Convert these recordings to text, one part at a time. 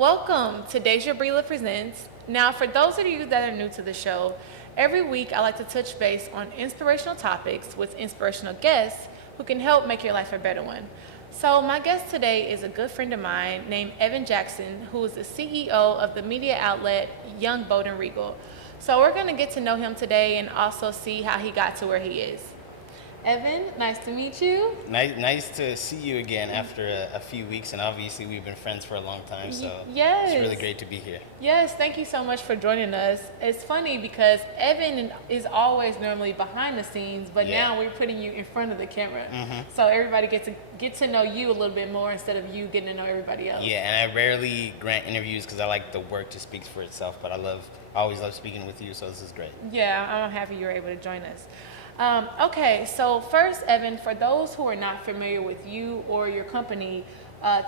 Welcome to Daisha Presents. Now, for those of you that are new to the show, every week I like to touch base on inspirational topics with inspirational guests who can help make your life a better one. So, my guest today is a good friend of mine named Evan Jackson, who is the CEO of the media outlet Young, Bold, and Regal. So, we're going to get to know him today and also see how he got to where he is. Evan, nice to meet you. Nice to see you again after a few weeks, and obviously we've been friends for a long time, so Yes. it's really great to be here. Yes, thank you so much for joining us. It's funny because Evan is always normally behind the scenes, but now we're putting you in front of the camera. So everybody get to know you a little bit more instead of you getting to know everybody else. Yeah, and I rarely grant interviews because I like the work to speak for itself, but I always love speaking with you, so this is great. Yeah, I'm happy you were able to join us. Okay, so first, Evan, for those who are not familiar with you or your company,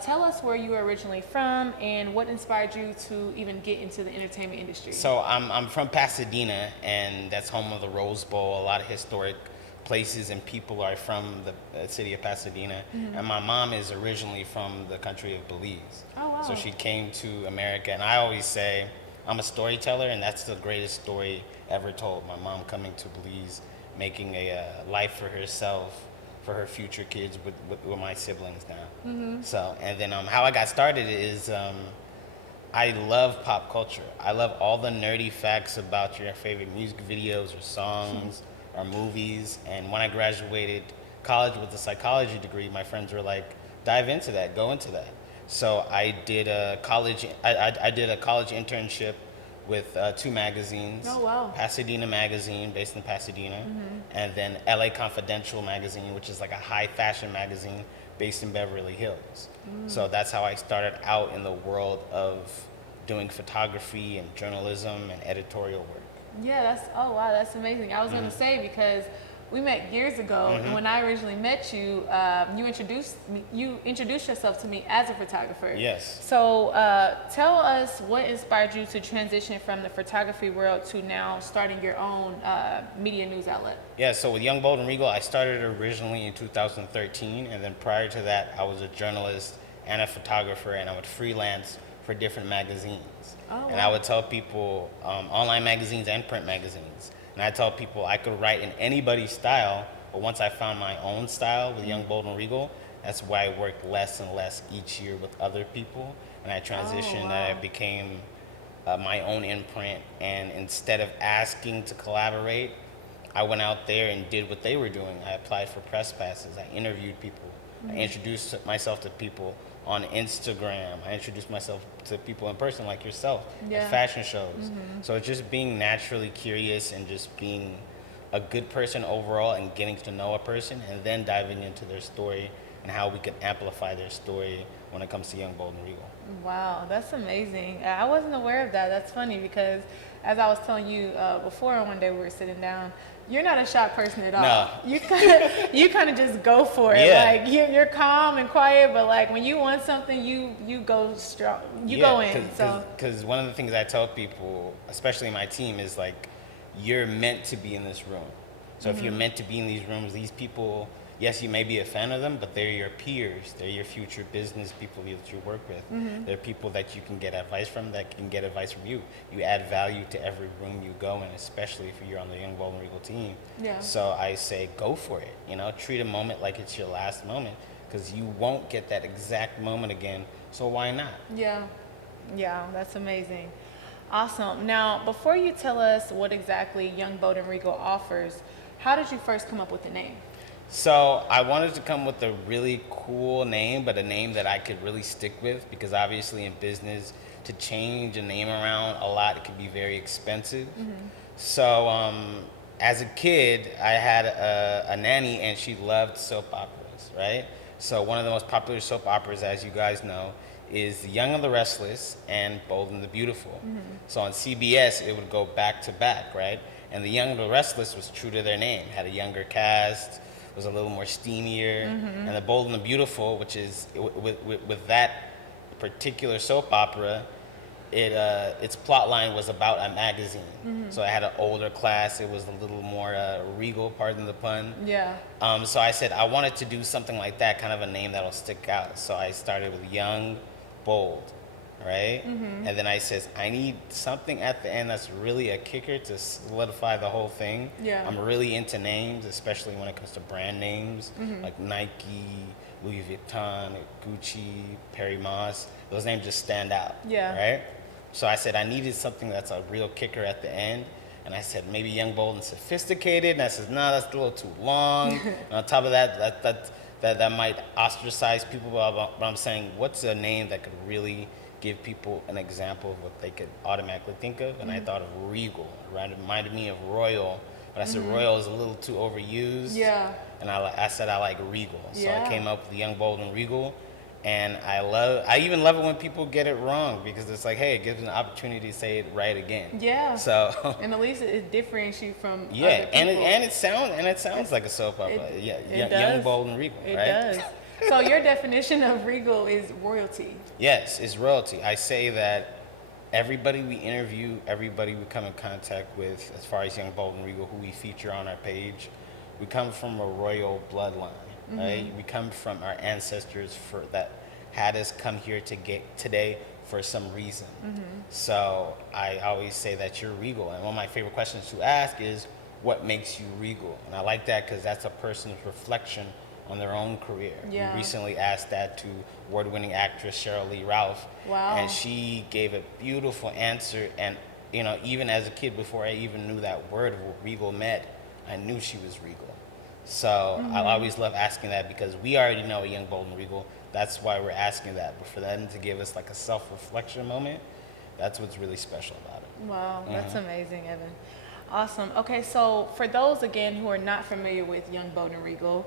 tell us where you were originally from and what inspired you to even get into the entertainment industry. So I'm from Pasadena, and that's home of the Rose Bowl. A lot of historic places and people are from the city of Pasadena. And my mom is originally from the country of Belize. Oh, wow. So she came to America, and I always say I'm a storyteller, and that's the greatest story ever told. My mom coming to Belize, making a life for herself, for her future kids with my siblings now. So, and then how I got started is I love pop culture. I love all the nerdy facts about your favorite music videos or songs or movies. And when I graduated college with a psychology degree, my friends were like, dive into that, go into that. So I did a college internship with two magazines. Oh, wow. Pasadena Magazine, based in Pasadena, and then LA Confidential Magazine, which is like a high fashion magazine based in Beverly Hills. So that's how I started out in the world of doing photography and journalism and editorial work. Yeah, oh wow, that's amazing. I was going to say because we met years ago, and when I originally met you, you introduced yourself to me as a photographer. Yes. So tell us what inspired you to transition from the photography world to now starting your own media news outlet. Yeah, so with Young, Bold, and Regal, I started originally in 2013, and then prior to that, I was a journalist and a photographer, and I would freelance for different magazines. Oh, and I would tell people, online magazines and print magazines, and I tell people I could write in anybody's style, but once I found my own style with Young, Bold, and Regal, that's why I worked less and less each year with other people, and I transitioned and I became my own imprint, and instead of asking to collaborate, I went out there and did what they were doing. I applied for press passes, I interviewed people, I introduced myself to people on Instagram. I introduced myself to people in person like yourself at fashion shows. So it's just being naturally curious and just being a good person overall and getting to know a person and then diving into their story and how we can amplify their story when it comes to Young, Bold, and Regal. Wow, that's amazing. I wasn't aware of that. That's funny because as I was telling you before, one day we were sitting down, you're not a shy person at all. No. You kind of just go for it. Yeah. Like you're calm and quiet, but like when you want something, you go strong. You go in. Because one of the things I tell people, especially my team, is like, you're meant to be in this room. So if you're meant to be in these rooms, these people, yes, you may be a fan of them, but they're your peers. They're your future business people that you work with. They're people that you can get advice from, that can get advice from you. You add value to every room you go in, especially if you're on the Young, Bold, and Regal team. Yeah. So I say, go for it. Treat a moment like it's your last moment, because you won't get that exact moment again. So why not? Yeah, that's amazing. Awesome. Now, before you tell us what exactly Young, Bold, and Regal offers, how did you first come up with the name? So I wanted to come with a really cool name, but a name that I could really stick with, because obviously in business, to change a name around a lot, it can be very expensive. So as a kid, I had a nanny, and she loved soap operas, right? So one of the most popular soap operas, as you guys know, is The Young and the Restless and Bold and the Beautiful. So on CBS, it would go back to back, right? And The Young and the Restless was true to their name, had a younger cast, was a little more steamier, and The Bold and the Beautiful, which is with that particular soap opera, its plot line was about a magazine. So I had an older class. It was a little more regal, pardon the pun. Yeah. So I said I wanted to do something like that, kind of a name that'll stick out. So I started with Young, Bold, right? And then I says, I need something at the end that's really a kicker to solidify the whole thing. Yeah. I'm really into names, especially when it comes to brand names like Nike, Louis Vuitton, Gucci, Perry Moss. Those names just stand out, Yeah. right? So I said I needed something that's a real kicker at the end. And I said, maybe young, bold, and sophisticated. And I said, no, that's a little too long. And on top of that, that might ostracize people. But I'm saying, what's a name that could really give people an example of what they could automatically think of? And I thought of Regal. Right? It reminded me of Royal. But I said Royal is a little too overused. Yeah. And I said I like Regal. So Yeah. I came up with the Young, Bold, and Regal. And I even love it when people get it wrong, because it's like, hey, it gives them an opportunity to say it right again. Yeah. So And at least it differentiates you from yeah, other people. and it sounds like a soap opera. It Young, does. Bold, and Regal, It right? does. So your definition of regal is royalty. Yes, it's royalty. I say that everybody we interview, everybody we come in contact with, as far as Young, Bold, and Regal, who we feature on our page, we come from a royal bloodline, right? We come from our ancestors that had us come here to get today for some reason. So I always say that you're regal. And one of my favorite questions to ask is, what makes you regal? And I like that because that's a person's reflection on their own career. Yeah. We recently asked that to award-winning actress Cheryl Lee Ralph. Wow. And she gave a beautiful answer. And, you know, even as a kid, before I even knew that word regal meant, I knew she was regal. So I always love asking that, because we already know a young, bold, and regal. That's why we're asking that. But for them to give us like a self-reflection moment, that's what's really special about it. Wow, that's amazing, Evan. Awesome. Okay, so for those, again, who are not familiar with Young, Bold, and Regal,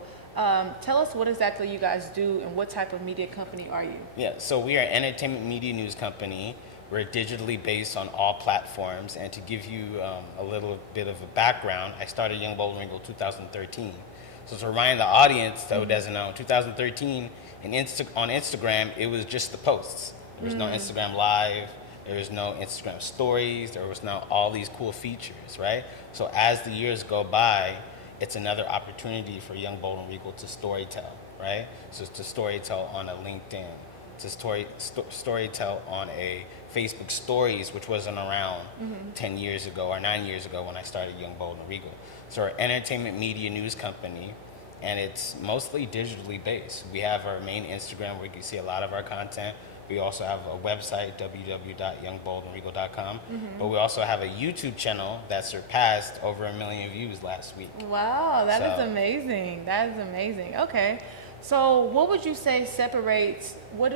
tell us what exactly you guys do and what type of media company are you? Yeah, so we are an entertainment media news company. We're digitally based on all platforms. And to give you a little bit of a background, I started Young, Bold, and Regal 2013. So to remind the audience that who doesn't know, 2013, on Instagram, it was just the posts. There was no Instagram Live. There was no Instagram stories. There was no all these cool features, right? So as the years go by, it's another opportunity for Young, Bold, and Regal to storytell, right? So to storytell on a LinkedIn, to storytell on a Facebook Stories, which wasn't around 10 years ago or 9 years ago when I started Young, Bold, and Regal. So we're an entertainment media news company, and it's mostly digitally based. We have our main Instagram where you can see a lot of our content. We also have a website, www.youngboldandregal.com. But we also have a YouTube channel that surpassed over 1 million views last week. Wow, that is So- amazing. That is amazing. Okay. So what would you say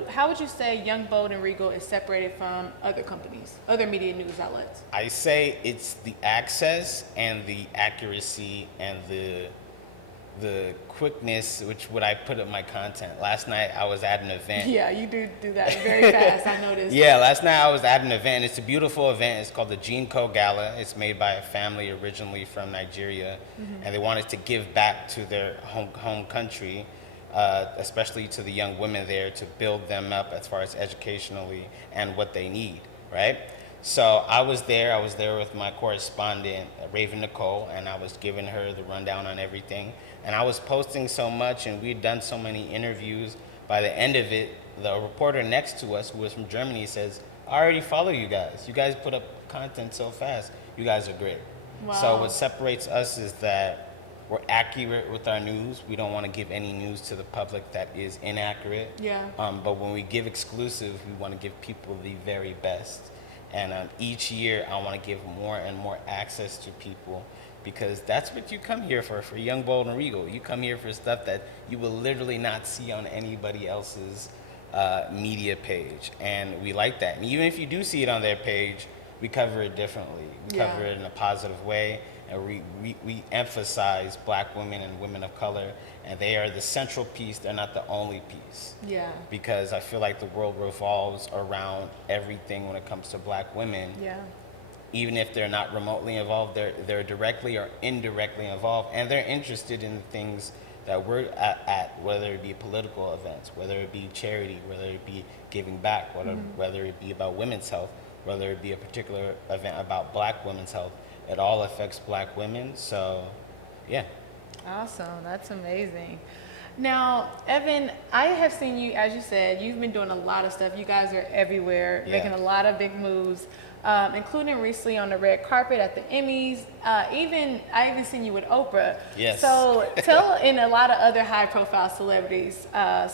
how would you say Young, Bold, and Regal is separated from other companies, other media news outlets? I say it's the access and the accuracy and the quickness which would I put up my content. Last night I was at an event. Yeah, you do that very fast, I noticed. Yeah, last night I was at an event. It's a beautiful event. It's called the Gene Co Gala. It's made by a family originally from Nigeria, and they wanted to give back to their home country, especially to the young women there, to build them up as far as educationally and what they need, right? So I was there with my correspondent, Raven Nicole, and I was giving her the rundown on everything. And I was posting so much, and we'd done so many interviews. By the end of it, the reporter next to us, who was from Germany, says, I already follow you guys. You guys put up content so fast. You guys are great. Wow. So what separates us is that we're accurate with our news. We don't want to give any news to the public that is inaccurate. Yeah. But when we give exclusive, we want to give people the very best. And each year, I want to give more and more access to people, because that's what you come here for Young, Bold, and Regal. You come here for stuff that you will literally not see on anybody else's media page. And we like that. And even if you do see it on their page, we cover it differently. We Yeah. cover it in a positive way. And we emphasize black women and women of color, and they are the central piece. They're not the only piece. Yeah. Because I feel like the world revolves around everything when it comes to black women. Yeah. Even if they're not remotely involved, they're directly or indirectly involved, and they're interested in the things that we're at, whether it be political events, whether it be charity, whether it be giving back, whether it be about women's health, whether it be a particular event about black women's health. It all affects black women, so yeah. Awesome. That's amazing. Now, Evan, I have seen you, as you said, you've been doing a lot of stuff. You guys are everywhere, Yeah. making a lot of big moves, including recently on the red carpet at the Emmys. I even seen you with Oprah. Yes. So tell, and a lot of other high-profile celebrities.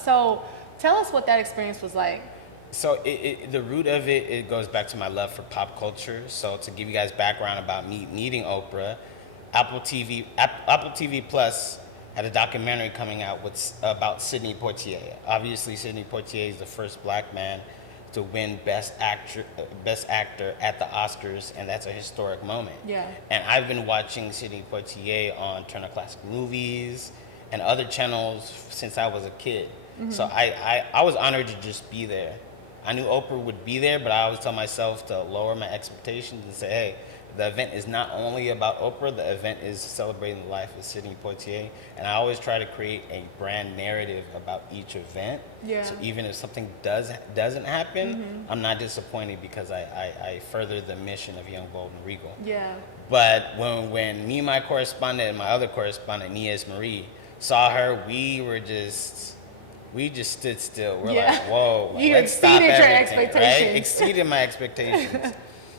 So tell us what that experience was like. So the root of it, it goes back to my love for pop culture. So to give you guys background about me meeting Oprah, Apple TV Plus had a documentary coming out about Sidney Poitier. Obviously, Sidney Poitier is the first black man to win Best Actor at the Oscars, and that's a historic moment. Yeah. And I've been watching Sidney Poitier on Turner Classic Movies and other channels since I was a kid. So I was honored to just be there. I knew Oprah would be there, but I always tell myself to lower my expectations and say, hey, the event is not only about Oprah, the event is celebrating the life of Sidney Poitier. And I always try to create a brand narrative about each event. Yeah. So even if something doesn't happen, I'm not disappointed because I further the mission of Young, Bold, and Regal. Yeah. But when me and my correspondent and my other correspondent, Nias Marie, saw her, we just stood still. We're Yeah. like, whoa, like, You let's stop exceeded your everything, expectations. right? Exceeded my expectations.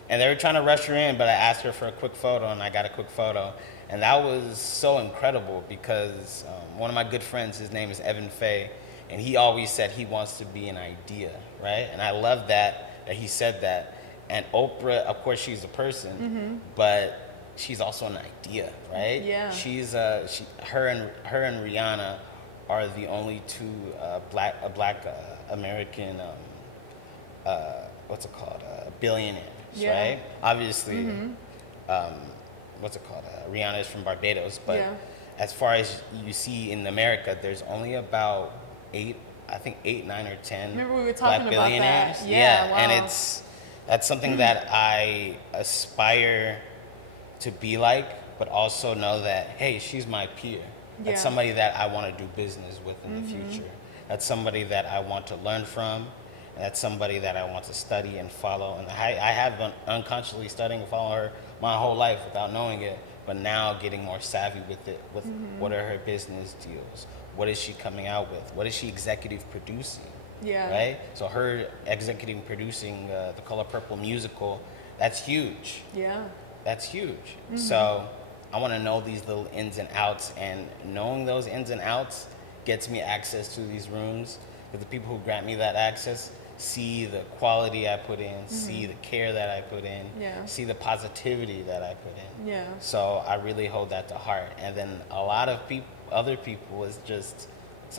And they were trying to rush her in, but I asked her for a quick photo, and I got a quick photo. And that was so incredible because one of my good friends, his name is Evan Fay, and he always said he wants to be an idea, right? And I love that he said that. And Oprah, of course, she's a person, but she's also an idea, right? Yeah. She's her and Rihanna are the only two black American billionaires, Yeah. right? Obviously, Rihanna is from Barbados, but Yeah. as far as you see in America, there's only about eight, 9 or 10 Remember we were black talking about billionaires. that. Yeah, and wow. that's something that I aspire to be like, but also know that, hey, she's my peer. That's Yeah. somebody that I want to do business with in the future. That's somebody that I want to learn from. And that's somebody that I want to study and follow. And I have been unconsciously studying and following her my whole life without knowing it, but now getting more savvy with it, with what are her business deals? What is she coming out with? What is she executive producing? Yeah. Right? So her executive producing the Color Purple musical, that's huge. Yeah. That's huge. So I want to know these little ins and outs, and knowing those ins and outs gets me access to these rooms. Because the people who grant me that access see the quality I put in, see the care that I put in, Yeah. see the positivity that I put in. Yeah. So I really hold that to heart. And then a lot of other people, it's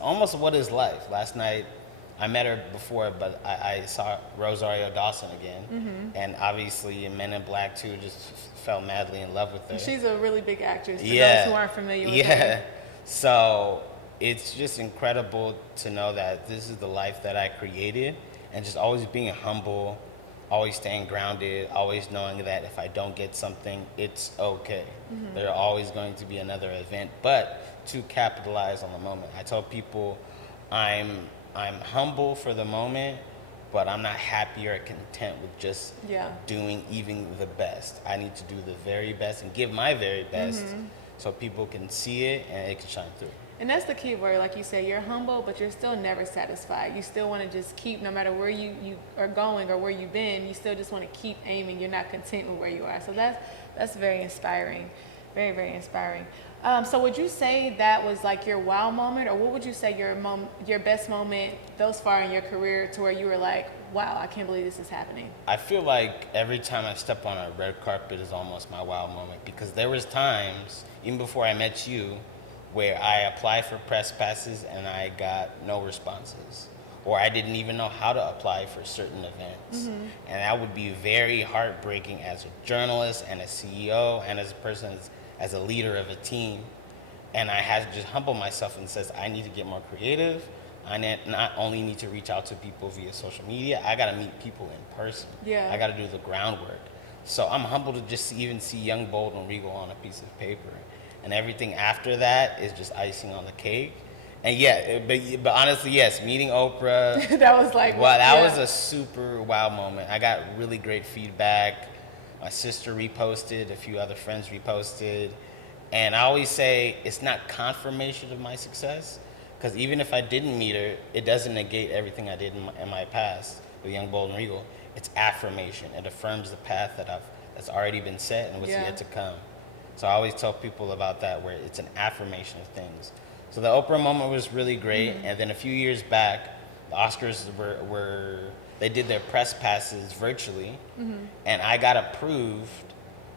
almost what is life. Last night, I met her before, but I saw Rosario Dawson again. And obviously in Men in Black 2, just fell madly in love with her. She's a really big actress. For Yeah. those who aren't familiar with Yeah. her. So it's just incredible to know that this is the life that I created, and just always being humble, always staying grounded, always knowing that if I don't get something, it's okay. There are always going to be another event, but to capitalize on the moment. I tell people I'm humble for the moment, but I'm not happy or content with just Yeah. doing even the best. I need to do the very best and give my very best so people can see it and it can shine through. And that's the key word, like you said, you're humble, but you're still never satisfied. You still want to just keep, no matter where you are going or where you've been, you still just want to keep aiming. You're not content with where you are. So that's very inspiring, very, very inspiring. So would you say that was like your wow moment, or what would you say your best moment thus far in your career to where you were like, wow, I can't believe this is happening? I feel like every time I step on a red carpet is almost my wow moment, because there was times, even before I met you, where I applied for press passes and I got no responses, or I didn't even know how to apply for certain events. And that would be very heartbreaking as a journalist and a CEO and as a person, as a leader of a team. And I had to just humble myself and says, I need to get more creative. I not only need to reach out to people via social media, I gotta meet people in person. Yeah. I gotta do the groundwork. So I'm humbled to just even see Young, Bold, and Regal on a piece of paper. And everything after that is just icing on the cake. And yeah, but honestly, yes, meeting Oprah, That was like, wow, that yeah. was a super wow moment. I got really great feedback. My sister reposted, a few other friends reposted. And I always say it's not confirmation of my success, Because even if I didn't meet her, it doesn't negate everything I did in my past with Young, Bold, and Regal. It's affirmation. It affirms the path that's already been set and what's Yeah. yet to come. So I always tell people about that, where it's an affirmation of things. So the Oprah moment was really great, and then a few years back, the Oscars were they did their press passes virtually, and I got approved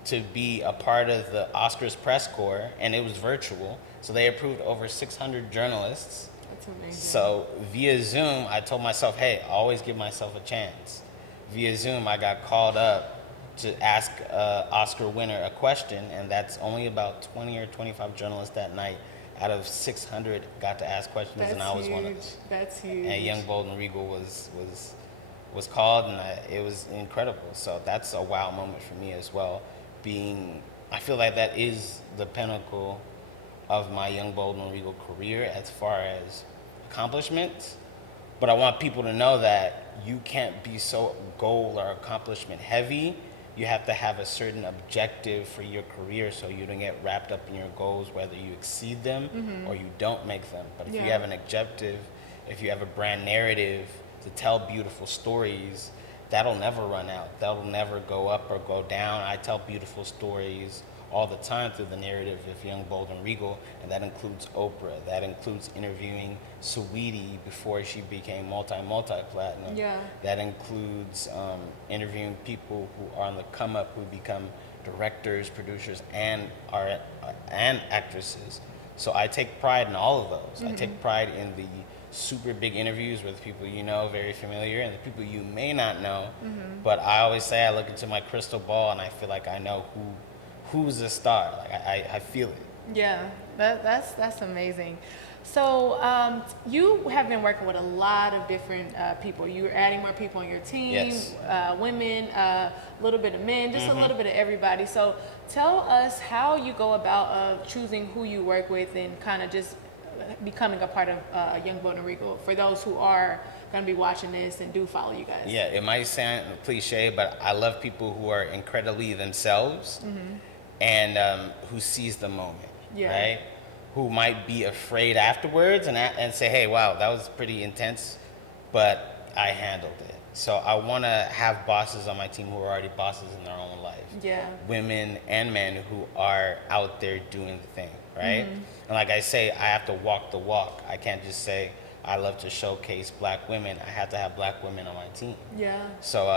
to be a part of the Oscars press corps, and it was virtual. So they approved over 600 journalists. That's amazing. So via Zoom, I told myself, hey, always give myself a chance. Via Zoom, I got called up to ask an Oscar winner a question, and that's only about 20 or 25 journalists that night out of 600 got to ask questions, That's and I was huge. one of them. That's huge. And Young, Bold, and Regal was called, and it was incredible. So that's a wow moment for me as well. I feel like that is the pinnacle of my Young, Bold, and Regal career as far as accomplishments. But I want people to know that you can't be so goal or accomplishment heavy. You have to have a certain objective for your career so you don't get wrapped up in your goals, whether you exceed them or you don't make them. But if you Yeah. have an objective, if you have a brand narrative to tell beautiful stories, that'll never run out. That'll never go up or go down. I tell beautiful stories all the time through the narrative of Young, Bold, and Regal, and that includes Oprah. That includes interviewing Saweetie before she became multi-platinum. Yeah. That includes interviewing people who are on the come up, who become directors, producers, and actresses. So I take pride in all of those. I take pride in the super big interviews with people you know, very familiar, and the people you may not know. But I always say I look into my crystal ball and I feel like I know who's a star. Like I feel it. Yeah, that's amazing. So you have been working with a lot of different people. You're adding more people on your team, Yes. Women, a little bit of men, just a little bit of everybody. So tell us how you go about choosing who you work with and kind of just becoming a part of Young, Bold, and Regal for those who are going to be watching this and do follow you guys. Yeah, it might sound cliche, but I love people who are incredibly themselves and who seize the moment, Yeah. right? Who might be afraid afterwards and say, hey, wow, that was pretty intense, but I handled it. So I want to have bosses on my team who are already bosses in their own life. Yeah. Women and men who are out there doing the thing, right? And like I say, I have to walk the walk. I can't just say, I love to showcase black women. I have to have black women on my team. Yeah. So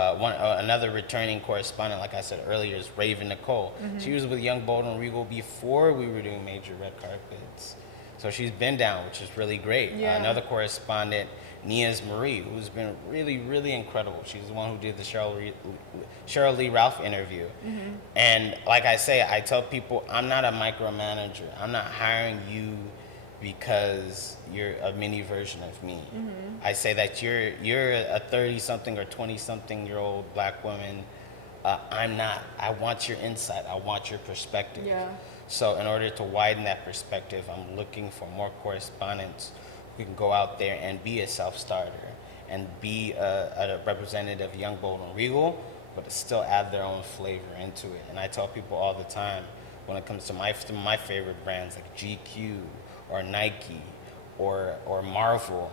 another returning correspondent, like I said earlier, is Raven Nicole. She was with Young, Bold, and Regal before we were doing major red carpets. So she's been down, which is really great. Yeah. Another correspondent, Nia's Marie, who's been really, really incredible. She's the one who did the Cheryl Lee Ralph interview. And like I say, I tell people, I'm not a micromanager. I'm not hiring you because you're a mini version of me. I say that you're a 30-something or 20-something-year-old black woman. I'm not. I want your insight. I want your perspective. Yeah. So in order to widen that perspective, I'm looking for more correspondents who can go out there and be a self-starter and be a representative of Young, Bold, and Regal, but still add their own flavor into it. And I tell people all the time, when it comes to my favorite brands like GQ or Nike or Marvel,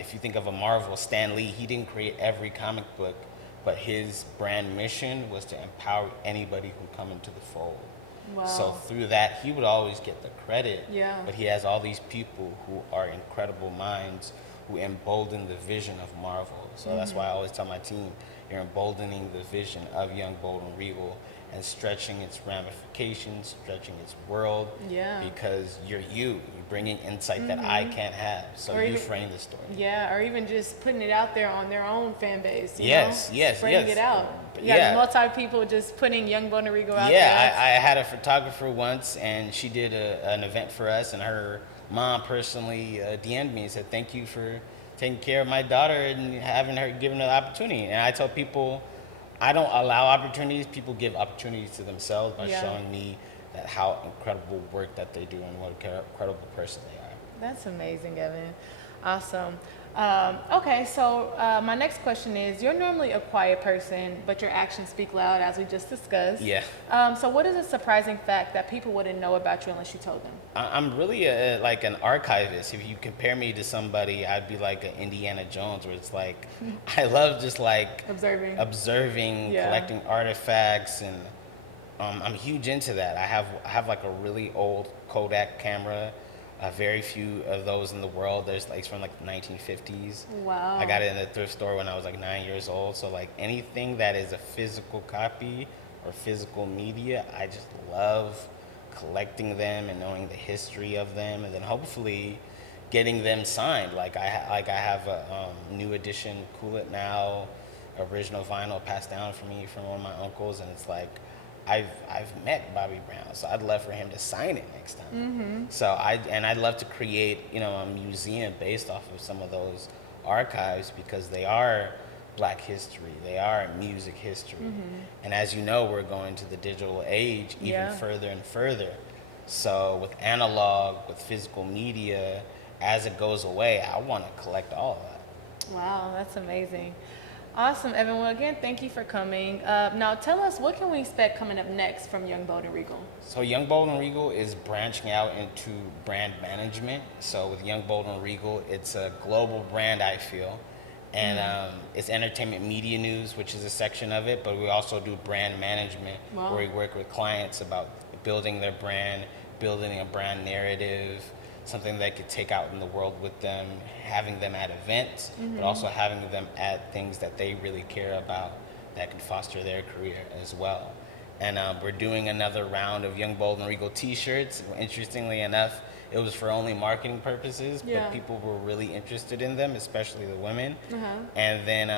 if you think of a Marvel, Stan Lee, he didn't create every comic book, but his brand mission was to empower anybody who come into the fold. Wow. So through that, he would always get the credit. Yeah. But he has all these people who are incredible minds who embolden the vision of Marvel. So that's why I always tell my team, you're emboldening the vision of Young, Bold, and Regal and stretching its ramifications, stretching its world. Yeah. Because you're bringing insight that I can't have. So Or you even- frame the story. Yeah, or even just putting it out there on their own fan base. You Yes, know? yes, Spreading yes. it out. You Yeah. got multi people just putting Young, Bold, and Regal out there. Yeah, I had a photographer once, and she did an event for us, and her mom personally DM'd me and said, thank you for taking care of my daughter and giving her the opportunity. And I tell people, I don't allow opportunities. People give opportunities to themselves by Yeah. showing me that how incredible work that they do and what a incredible person they are. That's amazing, Evan. Awesome. Okay, so my next question is, you're normally a quiet person, but your actions speak loud, as we just discussed. Yeah. So what is a surprising fact that people wouldn't know about you unless you told them? I'm really like an archivist. If you compare me to somebody, I'd be like an Indiana Jones, where it's like I love just like observing, Yeah. collecting artifacts, and I'm huge into that. I have like a really old Kodak camera. Very few of those in the world. There's like it's from like the 1950s. Wow. I got it in the thrift store when I was like 9 years old. So like anything that is a physical copy or physical media, I just love collecting them and knowing the history of them, and then hopefully getting them signed. Like I have a new edition Cool It Now original vinyl passed down for me from one of my uncles, and it's like I've met Bobby Brown, so I'd love for him to sign it next time. So I'd love to create a museum based off of some of those archives, because they are Black history, they are music history, and as you know, we're going to the digital age even Yeah. further and further. So with analog, with physical media, as it goes away, I want to collect all of that. Wow, that's amazing. Awesome, Evan. Well, again, thank you for coming. Now, tell us, what can we expect coming up next from Young, Bold, and Regal? So Young Bold and Regal is branching out into brand management. So with Young Bold and Regal, it's a global brand, I feel. And it's entertainment media news, which is a section of it, but we also do brand management, Wow. where we work with clients about building their brand, building a brand narrative, something they could take out in the world with them, having them at events, but also having them at things that they really care about that can foster their career as well. And we're doing another round of Young, Bold, and Regal t-shirts. Interestingly enough, it was for only marketing purposes, Yeah. but people were really interested in them, especially the women. Uh-huh. And then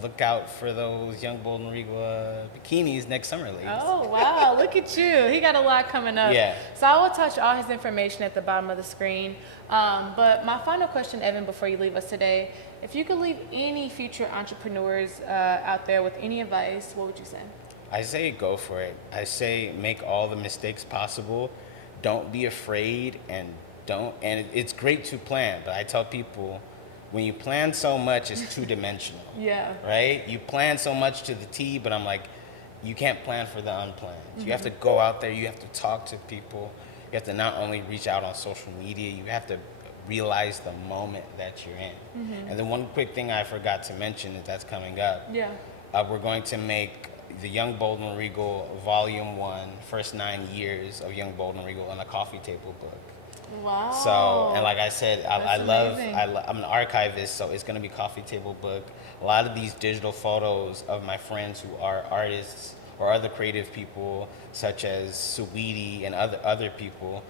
look out for those Young, Bold, and Regal bikinis next summer, ladies. Oh, wow. Look at you. He got a lot coming up. Yeah. So I will touch all his information at the bottom of the screen. But my final question, Evan, before you leave us today, if you could leave any future entrepreneurs out there with any advice, what would you say? I say go for it. I say make all the mistakes possible. Don't be afraid, and it's great to plan, but I tell people, when you plan so much, it's two-dimensional. Yeah. Right? You plan so much to the T, but I'm like, you can't plan for the unplanned. You have to go out there, you have to talk to people. You have to not only reach out on social media, you have to realize the moment that you're in. And then one quick thing I forgot to mention that's coming up. Yeah. We're going to make the Young, Bold, and Regal Volume 1, first 9 years of Young, Bold, and Regal in a coffee table book. Wow. So, and like I said, I love, amazing. I'm an archivist, so it's going to be coffee table book. A lot of these digital photos of my friends who are artists or other creative people, such as Sweetie and other people,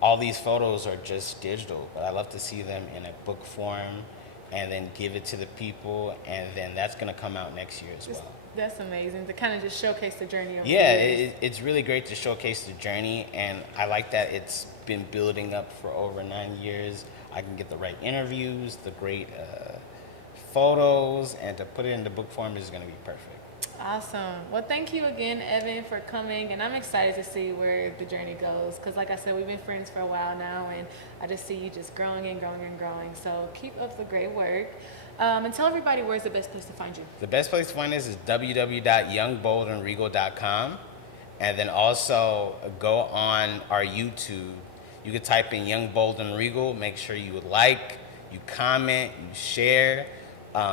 all these photos are just digital, but I love to see them in a book form and then give it to the people, and then that's going to come out next year as well. That's amazing to kind of just showcase the journey of Yeah, it's really great to showcase the journey, and I like that it's been building up for over 9 years. I can get the right interviews, the great photos, and to put it into book form is going to be perfect. Awesome. Well, thank you again, Evan, for coming, and I'm excited to see where the journey goes, because like I said, we've been friends for a while now, and I just see you just growing and growing and growing. So keep up the great work. And tell everybody, where's the best place to find you? The best place to find us is www.youngboldandregal.com, and then also go on our YouTube. You can type in Young, Bold, and Regal. Make sure you like, you comment, you share.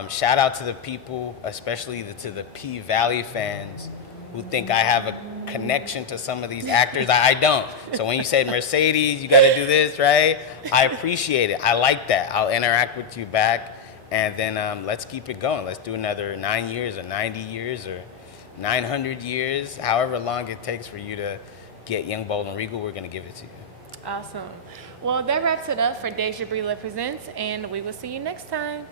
Shout out to the people, especially to the P Valley fans who think I have a connection to some of these actors. I don't. So when you said Mercedes, you got to do this, right? I appreciate it. I like that. I'll interact with you back. And then let's keep it going. Let's do another 9 years or 90 years or 900 years, however long it takes for you to get Young, Bold, and Regal, we're going to give it to you. Awesome. Well, that wraps it up for Daisha Brila Presents, and we will see you next time.